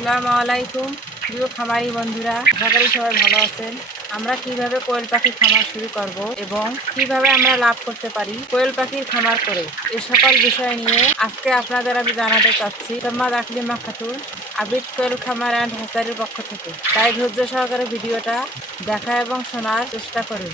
আসসালামু আলাইকুম প্রিয় খামারি বন্ধুরা করি সবাই ভালো আছেন। আমরা কীভাবে কোয়েল পাখির খামার শুরু করব এবং কীভাবে আমরা লাভ করতে পারি কোয়েল পাখির খামার করে? এ সকল বিষয় নিয়ে আজকে আপনাদের আমি জানাতে চাচ্ছি মোহাম্মদ আকলিমা খাতুন আবিদ কোয়েল খামার অ্যান্ড হ্যাচারির পক্ষ থেকে। তাই ধৈর্য সহকারে ভিডিওটা দেখা এবং শোনার চেষ্টা করুন।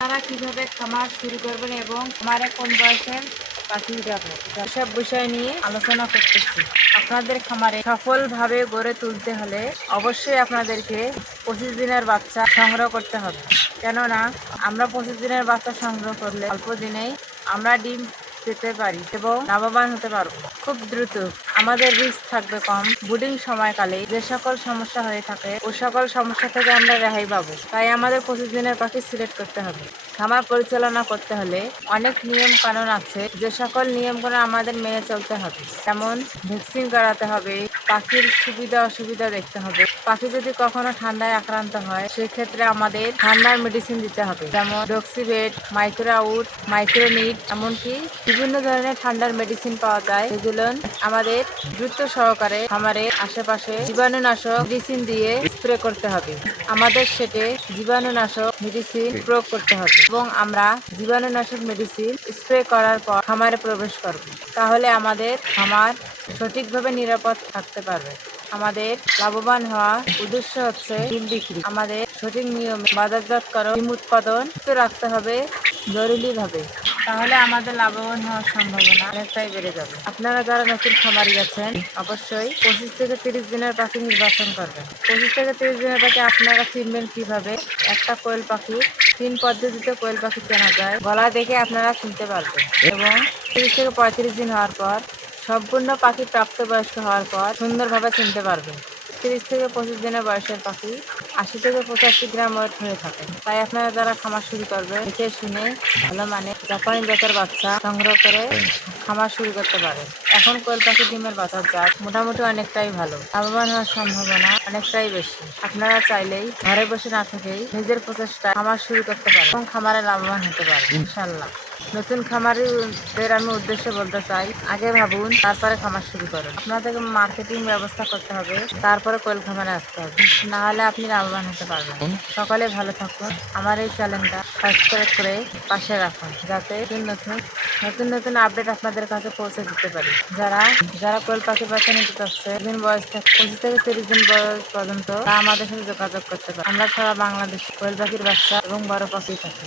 তারা কীভাবে খামার শুরু করবেন এবং খামারে কোন বয়সের পাখি যাবে সব বিষয় নিয়ে আলোচনা করতেছি। আপনাদের খামারে সফলভাবে গড়ে তুলতে হলে অবশ্যই আপনাদেরকে পঁচিশ দিনের বাচ্চা সংগ্রহ করতে হবে। কেননা, আমরা পঁচিশ দিনের বাচ্চা সংগ্রহ করলে অল্প দিনেই আমরা ডিম পেতে পারি এবং লাভবান হতে পারব। খুব দ্রুত। আমাদের রিস্ক থাকবে কম। বুডিং সময়কালে যে সকল সমস্যা হয়ে থাকে, ও সকল সমস্যা থেকে আমরা রেহাই পাবো। তাই আমাদের পঁচিশ দিনের পাখি সিলেক্ট করতে হবে। খামার পরিচালনা করতে হলে অনেক নিয়ম কানুন আছে। যে সকল নিয়মগুলো আমাদের মেনে চলতে হবে। যেমন ভ্যাকসিন করাতে হবে, পাখির সুবিধা অসুবিধা দেখতে হবে। পাখি যদি কখনো ঠান্ডায় আক্রান্ত হয়, সেক্ষেত্রে আমাদের ঠান্ডার মেডিসিন দিতে হবে। যেমন ডক্সিবেট মাইক্রোআউট মাইক্রোনিট এমনকি বিভিন্ন ধরনের ঠান্ডার মেডিসিন পাওয়া যায়। এগুলো আমাদের দ্রুত সহকারে খামারের আশেপাশে জীবাণুনাশক মেডিসিন দিয়ে স্প্রে করতে হবে। আমাদের সেটে জীবাণুনাশক মেডিসিন প্রয়োগ করতে হবে এবং আমরা জীবাণুনাশক মেডিসিন স্প্রে করার পর খামারে প্রবেশ করব। তাহলে আমাদের খামার সঠিকভাবে নিরাপদ থাকতে পারবে। আমাদের লাভবান হওয়া উদ্দেশ্য হচ্ছে ডিম বিক্রি। আমাদের সঠিক নিয়মে বাজারজাতকরণ ডিম উৎপাদন রাখতে হবে জরুরিভাবে। তাহলে আমাদের লাভবান হওয়ার সম্ভাবনা অনেকটাই বেড়ে যাবে। আপনারা যারা নতুন খামারি আছেন, অবশ্যই পঁচিশ থেকে তিরিশ দিনের পাখি নির্বাচন করবেন। পঁচিশ থেকে তিরিশ দিনের পাখি আপনারা চিনবেন কীভাবে? একটা কোয়েল পাখি, তিন পদ্ধতিতে কোয়েল পাখি চেনা যায়, গলা দেখে আপনারা চিনতে পারবেন। এবং তিরিশ থেকে পঁয়ত্রিশ দিন হওয়ার পর, সম্পূর্ণ পাখি প্রাপ্তবয়স্ক হওয়ার পর সুন্দরভাবে চিনতে পারবেন। তিরিশ থেকে পঁচিশ দিনের বয়সের পাখি, আশি থেকে পঁচাশি গ্রাম ওয়েট হয়ে থাকে। তাই আপনারা যারা খামার শুরু করবে, দেখে শুনে ভালো মানে জাপানি জাতের বাচ্চা সংগ্রহ করে খামার শুরু করতে পারে। এখন কোয়েল পাখি ডিমের বাজার জাত মোটামুটি অনেকটাই ভালো। লাভবান হওয়ার সম্ভাবনা অনেকটাই বেশি। আপনারা চাইলেই ঘরে বসে না থেকেই নিজের প্রচেষ্টা খামার শুরু করতে পারে এবং খামারে লাভবান হতে পারে ইনশাল্লাহ নতুন খামারিদের আমি উদ্দেশ্যে বলতে চাই, আগে ভাবুন, তারপরে খামার শুরু করুন। আপনাদেরকে মার্কেটিং ব্যবস্থা করতে হবে, তারপরে কোয়েল খামারে আসতে হবে। না হলে আপনি লাভবান হতে পারবেন সকালে ভালো থাকুন। আমার এই চ্যানেলটা সাবস্ক্রাইব করে পাশে রাখুন, যাতে নতুন নতুন নতুন আপডেট আপনাদের কাছে পৌঁছে দিতে পারি। যারা যারা কোয়েল পাখি বাচ্চা নিতে চাচ্ছে দিন বয়স থেকে, পঁচিশ থেকে তিরিশ দিন বয়স পর্যন্ত তা আমাদের সাথে যোগাযোগ করতে পারে। আমরা সারা বাংলাদেশ কোয়েল পাখির বাচ্চা এবং বড় পাখি থাকি।